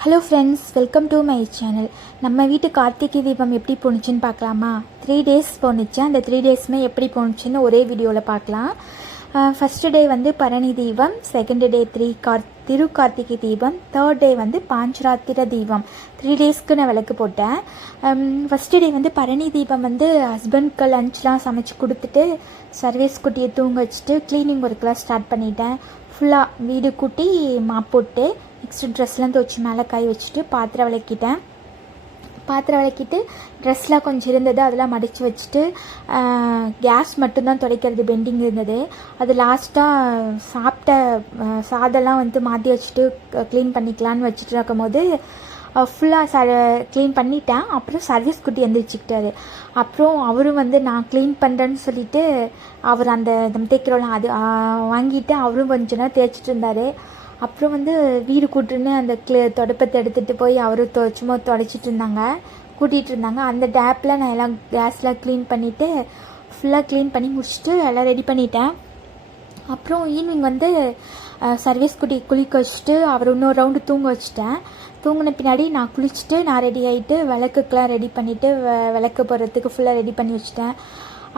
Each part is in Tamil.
Hello friends welcome to my channel நம்ம வீட்டு கார்த்திகை தீபம் எப்படி போணுச்சுன்னு பார்க்கலாமா? த்ரீ டேஸ் போணுச்சு? அந்த த்ரீ டேஸுமே எப்படி போணுச்சுன்னு ஒரே வீடியோவில் பார்க்கலாம். ஃபஸ்ட்டு டே வந்து Bharani Deepam second day three car Thiru Karthigai Deepam third டே வந்து பாஞ்சராத்திர தீபம். த்ரீ டேஸ்க்கு நான் விளக்கு போட்டேன். ஃபஸ்ட்டு டே வந்து பரணி தீபம் வந்து ஹஸ்பண்ட்க்கு லஞ்ச்லாம் சமைச்சு கொடுத்துட்டு சர்வீஸ் குட்டியை தூங்க வச்சுட்டு க்ளீனிங் ஒர்க்லாம் ஸ்டார்ட் பண்ணிட்டேன். ஃபுல்லாக வீடு கூட்டி மாப்போட்டு நெக்ஸ்ட்டு ட்ரெஸ்லாம் துவச்சி மேலே காய வச்சுட்டு பாத்திரம் விளக்கிட்டேன். பாத்திரம் விளக்கிட்டு ட்ரெஸ்லாம் கொஞ்சம் இருந்தது அதெல்லாம் மடித்து வச்சுட்டு கேஸ் மட்டும்தான் துடைக்கிறது பெண்டிங் இருந்தது. அது லாஸ்ட்டாக சாப்பிட்ட சாதம்லாம் வந்து மாற்றி வச்சுட்டு க்ளீன் பண்ணிக்கலான்னு வச்சுட்டு இருக்கும்போது ஃபுல்லாக ச க்ளீன் பண்ணிட்டேன். அப்புறம் சர்வீஸ் குட்டி எந்திரிச்சிக்கிட்டாரு. அப்புறம் அவரும் வந்து நான் க்ளீன் பண்ணுறேன்னு சொல்லிட்டு அவர் அந்த நம்ம தேய்க்கிறோம்ல அது வாங்கிட்டு அவரும் கொஞ்சம் நேரம் தேய்ச்சிட்டு இருந்தார். அப்புறம் வந்து வீடு கூட்டுன்னு அந்த க்ளே தொடப்பத்தை எடுத்துகிட்டு போய் அவரும் தொ சும்மா தொடச்சிட்டு இருந்தாங்க. கூட்டிகிட்டு இருந்தாங்க. அந்த டேப்பில் நான் எல்லாம் கேஸ்லாம் க்ளீன் பண்ணிவிட்டு ஃபுல்லாக க்ளீன் பண்ணி முடிச்சுட்டு எல்லாம் ரெடி பண்ணிட்டேன். அப்புறம் ஈவினிங் வந்து சர்வீஸ் குட்டி குளிக்க வச்சுட்டு அவர் இன்னொரு ரவுண்டு தூங்க வச்சுட்டேன். தூங்கின பின்னாடி நான் குளிச்சுட்டு நான் ரெடி ஆகிட்டு விளக்குக்கெலாம் ரெடி பண்ணிவிட்டு விளக்கு போடுறதுக்கு ஃபுல்லாக ரெடி பண்ணி வச்சுட்டேன்.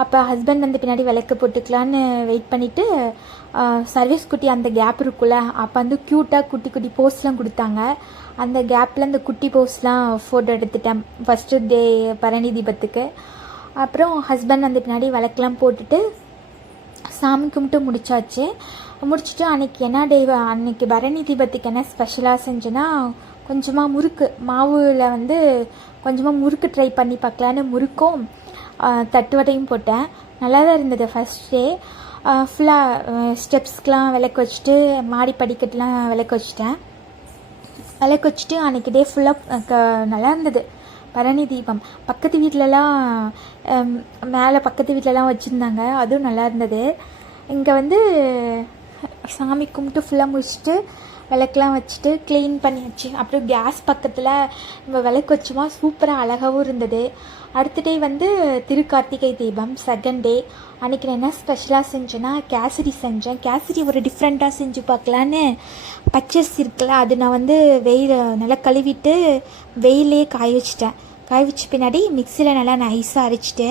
அப்போ ஹஸ்பண்ட் வந்து பின்னாடி விளக்கு போட்டுக்கலான்னு வெயிட் பண்ணிவிட்டு சர்வீஸ் குட்டி அந்த கேப் இருக்குல்ல அப்போ வந்து க்யூட்டாக குட்டி குட்டி போஸ்ட்லாம் கொடுத்தாங்க. அந்த கேப்பில் அந்த குட்டி போஸ்ட்லாம் ஃபோட்டோ எடுத்துட்டேன். ஃபஸ்ட்டு டே பரணி தீபத்துக்கு. அப்புறம் ஹஸ்பண்ட் வந்து பின்னாடி விளக்கெலாம் போட்டுட்டு சாமி கும்பிட்டு முடிச்சாச்சு. முடிச்சுட்டு அன்னைக்கு என்ன டே அன்னைக்கு பரணி தீபத்துக்கு என்ன ஸ்பெஷலாக செஞ்சேன்னா கொஞ்சமாக முறுக்கு மாவில் வந்து கொஞ்சமாக முறுக்கு ட்ரை பண்ணி பார்க்கலான்னு முறுக்கும். ஆ, போட்டேன். நல்லா தான் இருந்தது ஃபஸ்ட் டே ஃபுல்லாக ஸ்டெப்ஸ்க்கெலாம் விளக்கு வச்சுட்டு மாடி படிக்கட்டுலாம் விளக்கு வச்சுட்டேன். விளக்கு வச்சுட்டு அன்றைக்கி டே ஃபுல்லாக நல்லா இருந்தது. பரணி தீபம். பக்கத்து வீட்டிலலாம் மேலே பக்கத்து வீட்டிலலாம் வச்சுருந்தாங்க. அதுவும் நல்லா இருந்தது. இங்கே வந்து சாமி கும்பிட்டு ஃபுல்லாக முடிச்சுட்டு விளக்குலாம் வச்சுட்டு க்ளீன் பண்ணியாச்சு அப்புறம் கேஸ் பக்கத்தில் நம்ம விளக்கு வச்சோமா சூப்பராக அழகாகவும் இருந்தது. அடுத்த டே வந்து திருக்கார்த்திகை தீபம் செகண்ட் டே அன்றைக்கி நான் என்ன ஸ்பெஷலாக செஞ்சேன்னா கேசரி செஞ்சேன். கேசரி ஒரு டிஃப்ரெண்ட்டாக செஞ்சு பார்க்கலான்னு பச்சரிசி இருக்குல்ல அது நான் வந்து வெயில் நல்லா கழுவிட்டு வெயிலே காய வச்சிட்டேன். காய வச்ச பின்னாடி மிக்சியில் நல்லா நைஸாக அரைச்சிட்டு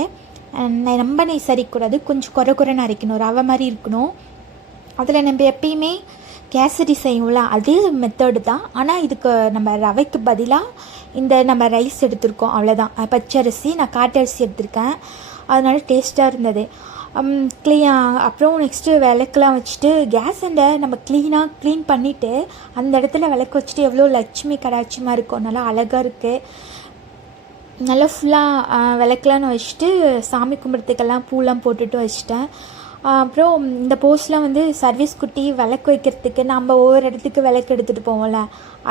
ரொம்ப நைஸ் அரைக்கக்கூடாது கொஞ்சம் குறை குறைன்னு அரைக்கணும் ரவை மாதிரி இருக்கணும். அதில் நம்ம எப்பயுமே கேசரி செய்வோம்ல அதே மெத்தடு தான். ஆனால் இதுக்கு நம்ம ரவைக்கு பதிலாக இந்த நம்ம ரைஸ் எடுத்திருக்கோம் அவ்வளோதான் பச்சரிசி நான் காட்டரிசி எடுத்திருக்கேன். அதனால டேஸ்ட்டாக இருந்தது. க்ளீ அப்புறம் நெக்ஸ்ட்டு விளக்குலாம் வச்சுட்டு கேஸ் அண்டை நம்ம க்ளீனாக க்ளீன் பண்ணிவிட்டு அந்த இடத்துல விளக்கு வச்சுட்டு எவ்வளோ லட்சுமி கடாட்சியமாக இருக்கும் நல்லா அழகாக இருக்குது நல்லா ஃபுல்லாக விளக்கலான்னு வச்சுட்டு சாமி கும்பிட்றதுக்கெல்லாம் பூலாம் போட்டுட்டு வச்சுட்டேன். அப்புறம் இந்த போஸ்ட்லாம் வந்து சர்வீஸ் குட்டி விளக்கு வைக்கிறதுக்கு நம்ம ஒவ்வொரு இடத்துக்கு விளக்கு எடுத்துகிட்டு போவோம்ல.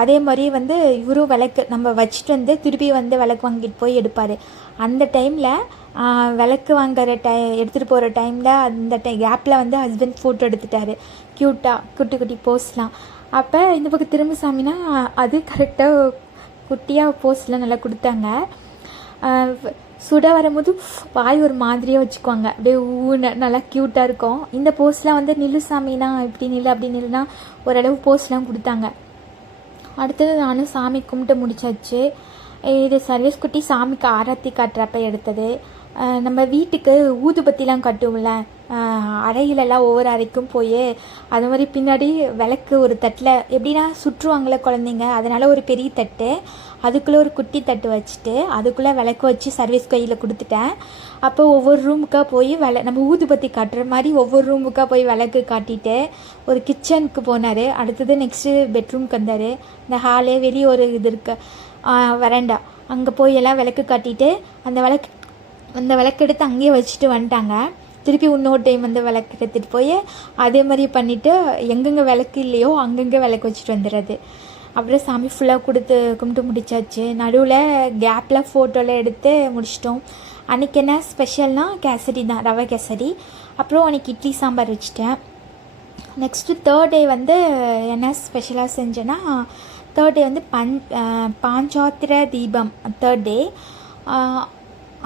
அதே மாதிரி வந்து இவரும் விளக்கு நம்ம வச்சுட்டு வந்து திருப்பி வந்து விளக்கு வாங்கிட்டு போய் எடுப்பார். அந்த டைமில் விளக்கு வாங்குற டை எடுத்துகிட்டு போகிற டைமில் அந்த டை கேப்பில் வந்து ஹஸ்பண்ட் ஃபோட்டோ எடுத்துட்டாரு. க்யூட்டாக குட்டி குட்டி போஸ்ட்லாம். அப்போ இந்த பக்கம் திரும்ப சாமினா அது கரெக்டாக குட்டியாக போஸ்ட்லாம் நல்லா கொடுத்தாங்க. சுட வரும்போது வாய் ஒரு மாதிரியாக வச்சுக்குவாங்க. அப்படியே ஊன நல்லா க்யூட்டாக இருக்கும். இந்த போஸ்ட்லாம் வந்து நில்லு சாமினா இப்படி நில்லு அப்படி நில்லுனா ஓரளவு போஸ்ட்லாம் கொடுத்தாங்க. அடுத்தது நானும் சாமி கும்பிட்டு முடிச்சாச்சு. இது சர்வீஸ் குட்டி சாமிக்கு ஆரத்தி காட்டுறப்ப எடுத்தது. நம்ம வீட்டுக்கு ஊதுபத்திலாம் கட்டுவோம்ல அஹ் அறையிலெல்லாம் ஒவ்வொரு அறைக்கும் போய் அது மாதிரி பின்னாடி விளக்கு ஒரு தட்டில் எப்படின்னா சுற்றுவாங்களே குழந்தைங்க அதனால் ஒரு பெரிய தட்டு அதுக்குள்ளே ஒரு குட்டி தட்டு வச்சுட்டு அதுக்குள்ளே விளக்கு வச்சு சர்வீஸ் கையில் கொடுத்துட்டேன். அப்போ ஒவ்வொரு ரூமுக்காக போய் விள நம்ம ஊதுபத்தி காட்டுற மாதிரி ஒவ்வொரு ரூமுக்காக போய் விளக்கு காட்டிட்டு ஒரு கிச்சனுக்கு போனார். அடுத்தது நெக்ஸ்ட்டு பெட்ரூம்க்கு வந்தார். இந்த ஹாலே வெளியே ஒரு இது இருக்கு வரண்டா அங்கே போய் எல்லாம் விளக்கு காட்டிட்டு அந்த விளக்கு அந்த விளக்கு எடுத்து அங்கேயே வச்சுட்டு வந்துட்டாங்க. திருப்பி இன்னொரு டைம் வந்து விளக்கு எடுத்துகிட்டு போய் அதே மாதிரி பண்ணிவிட்டு எங்கெங்கே விளக்கு இல்லையோ அங்கங்கே விளக்கு வச்சுட்டு வந்துடுறது. அப்புறம் சாமி ஃபுல்லாக கொடுத்து கும்பிட்டு முடிச்சாச்சு. நடுவில் கேப்பில் ஃபோட்டோலாம் எடுத்து முடிச்சிட்டோம். அன்றைக்கி என்ன ஸ்பெஷல்னா கேசரி தான் ரவை கேசரி. அப்புறம் அன்றைக்கி இட்லி சாம்பார் வச்சுட்டேன். நெக்ஸ்ட்டு தேர்ட் டே வந்து என்ன ஸ்பெஷலாக செஞ்சேன்னா தேர்ட் டே வந்து பஞ் பாஞ்சாத்திர தீபம் தேர்ட் டே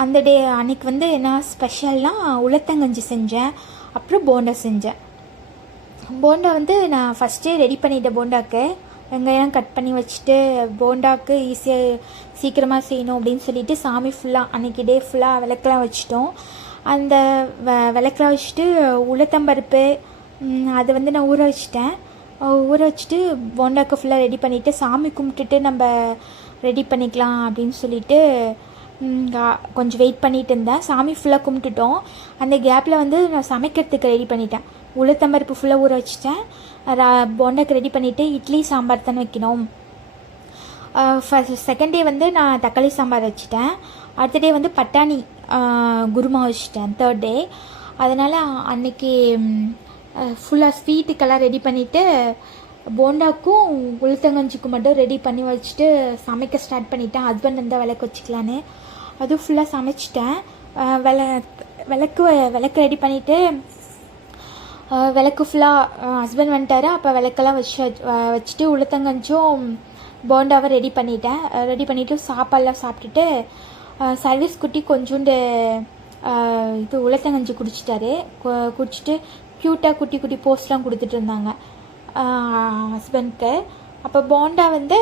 அந்த டே அன்னைக்கு வந்து என்ன ஸ்பெஷல்னால் உளுத்தங்கஞ்சி செஞ்சேன். அப்புறம் போண்டா செஞ்சேன். போண்டா வந்து நான் ஃபஸ்ட்டே ரெடி பண்ணிட்டேன் போண்டாக்கு. வெங்காயம் கட் பண்ணி வச்சுட்டு போண்டாக்கு ஈஸியாக சீக்கிரமாக செய்யணும் அப்படின்னு சொல்லிட்டு சாமி ஃபுல்லாக அன்றைக்கி டே ஃபுல்லாக விளக்கெலாம் வச்சிட்டோம். அந்த வ விளக்கெலாம் வச்சுட்டு உளுத்தம்பருப்பு அதை வந்து நான் ஊற வச்சிட்டேன். ஊற வச்சுட்டு போண்டாக்கு ஃபுல்லாக ரெடி பண்ணிவிட்டு சாமி கும்பிட்டுட்டு நம்ம ரெடி பண்ணிக்கலாம் அப்படின்னு சொல்லிட்டு கொஞ்சம் வெயிட் பண்ணிட்டு இருந்தேன். சாமி ஃபுல்லாக கும்பிட்டுட்டோம். அந்த கேப்பில் வந்து நான் சமைக்கிறதுக்கு ரெடி பண்ணிட்டேன். உளுத்தம்பருப்பு ஃபுல்லாக ஊற வச்சுட்டேன். போண்டாக்கு ரெடி பண்ணிவிட்டு இட்லி சாம்பார் தானே வைக்கணும். ஃபஸ்ட் செகண்ட் டே வந்து நான் தக்காளி சாம்பார் வச்சுட்டேன். அடுத்த டே வந்து பட்டாணி குருமா வச்சுட்டேன் தேர்ட் டே அதனால் அன்னைக்கு ஃபுல்லாக ஸ்வீட்டுக்கெல்லாம் ரெடி பண்ணிவிட்டு போண்டாக்கும் உளுத்தங்கஞ்சிக்கும் மட்டும் ரெடி பண்ணி வச்சுட்டு சமைக்க ஸ்டார்ட் பண்ணிட்டேன். ஹஸ்பண்ட் இருந்தால் விளக்கு வச்சுக்கலான்னு. அதுவும் ஃபுல்லாக சமைச்சிட்டேன். விள விளக்கு விளக்கு ரெடி பண்ணிவிட்டு விளக்கு ஃபுல்லாக ஹஸ்பண்ட் வந்துட்டாரு. அப்போ விளக்கெல்லாம் வச்சு வச்சுட்டு உளுத்தங்கஞ்சும் போண்டாவை ரெடி பண்ணிட்டேன். ரெடி பண்ணிவிட்டு சாப்பாடெலாம் சாப்பிட்டுட்டு சர்வீஸ் குட்டி கொஞ்சோண்டு இது உளுத்தங்கஞ்சி குடிச்சிட்டாரு. குடிச்சிட்டு க்யூட்டாக குட்டி குட்டி போஸ்ட்லாம் கொடுத்துட்டு இருந்தாங்க. ஹஸ்பண்ட்க்கு அப்போ போண்டா வந்து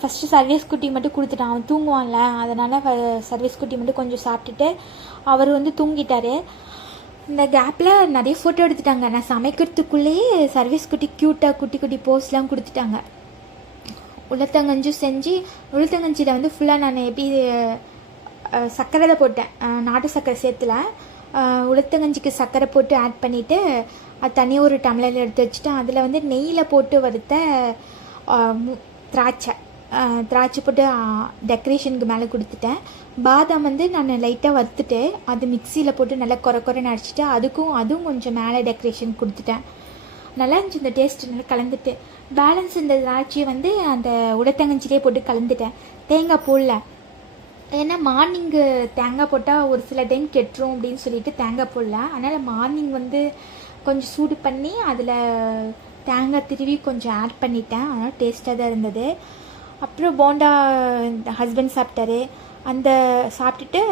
ஃபஸ்ட்டு சர்வீஸ் குட்டி மட்டும் கொடுத்துட்டான். அவன் தூங்குவான்ல அதனால் சர்வீஸ் குட்டி மட்டும் கொஞ்சம் சாப்பிட்டுட்டு அவர் வந்து தூங்கிட்டாரு. இந்த கேப்பில் நிறைய ஃபோட்டோ எடுத்துட்டாங்க. நான் சமைக்கிறதுக்குள்ளேயே சர்வீஸ் குட்டி க்யூட்டாக குட்டி குட்டி போஸ்ட்லாம் கொடுத்துட்டாங்க. உளுத்தங்கஞ்சும் செஞ்சு உளுத்தங்கஞ்சியில் வந்து ஃபுல்லாக நான் எப்படி சர்க்கரையில் சர்க்கரை போட்டேன் நாட்டு சர்க்கரை சேர்த்துல. உளுத்தங்கஞ்சிக்கு சர்க்கரை போட்டு ஆட் பண்ணிவிட்டு அது தனியாக ஒரு டம்ளரில் எடுத்து வச்சுட்டேன். அதில் வந்து நெய்யில் போட்டு வறுத்த திராட்சை. திராட்சை போட்டு டெக்கரேஷனுக்கு மேலே கொடுத்துட்டேன். பாதாம் வந்து நான் லைட்டாக வறுத்துட்டு அது மிக்சியில் போட்டு நல்லா குறை குறைன்னு அடிச்சிட்டு அதுக்கும் அதுவும் கொஞ்சம் மேலே டெக்கரேஷன் கொடுத்துட்டேன். நல்லா இருந்துச்சு இந்த டேஸ்ட் நல்லா கலந்துட்டு. பேலன்ஸ் இந்த திராட்சையை வந்து அந்த உடத்தங்கஞ்சிலே போட்டு கலந்துட்டேன். தேங்காய் போடல. ஏன்னா மார்னிங்கு தேங்காய் போட்டால் ஒரு சில டைம் கெட்டுரும் அப்படின்னு சொல்லிட்டு தேங்காய் போடல. அதனால் மார்னிங் வந்து கொஞ்சம் சூடு பண்ணி அதில் தேங்காய் திருவி கொஞ்சம் ஆட் பண்ணிட்டேன். அதனால் டேஸ்ட்டாக தான் இருந்தது. அப்புறம் போண்டா ஹஸ்பண்ட் சாப்பிட்டாரு. அந்த சாப்பிட்டுட்டு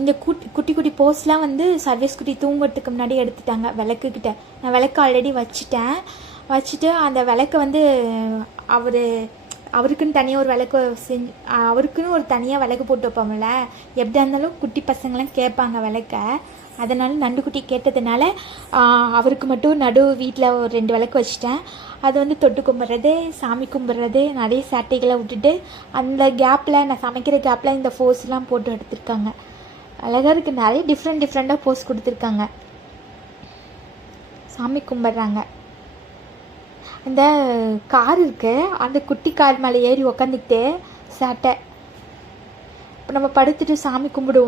இந்த குட்டி குட்டி குட்டி போஸ்ட்லாம் வந்து சர்வீஸ் குட்டி தூங்குறதுக்கு முன்னாடி எடுத்துட்டாங்க விளக்குக்கிட்ட. நான் விளக்கு ஆல்ரெடி வச்சுட்டேன். வச்சுட்டு அந்த விளக்கு வந்து அவர் அவருக்குன்னு தனியாக ஒரு விளக்கு செஞ்சு அவருக்குன்னு ஒரு தனியாக விளக்கு போட்டு வைப்போம்ல எப்படியா இருந்தாலும் குட்டி பசங்களாம் கேட்பாங்க விளக்க. அதனால் நண்டுக்குட்டி கேட்டதுனால அவருக்கு மட்டும் நடு வீட்டில் ஒரு ரெண்டு விளக்கு வச்சுட்டேன். அது வந்து தொட்டு கும்பிட்றது சாமி கும்பிட்றது நிறைய சேட்டைகளை விட்டுட்டு அந்த கேப்பில் நான் சமைக்கிற கேப்பில் இந்த ஃபோர்ஸ்லாம் போட்டு எடுத்திருக்காங்க. அழகாக இருக்குது நிறைய டிஃப்ரெண்ட் டிஃப்ரெண்ட்டாக போஸ் கொடுத்துருக்காங்க. சாமி கும்பிட்றாங்க. இந்த கார் இருக்கு. அந்த குட்டி கார் மேலே ஏறி உக்காந்துக்கிட்டு சேட்டை இப்போ நம்ம படுத்துட்டு சாமி கும்பிடுவோம்.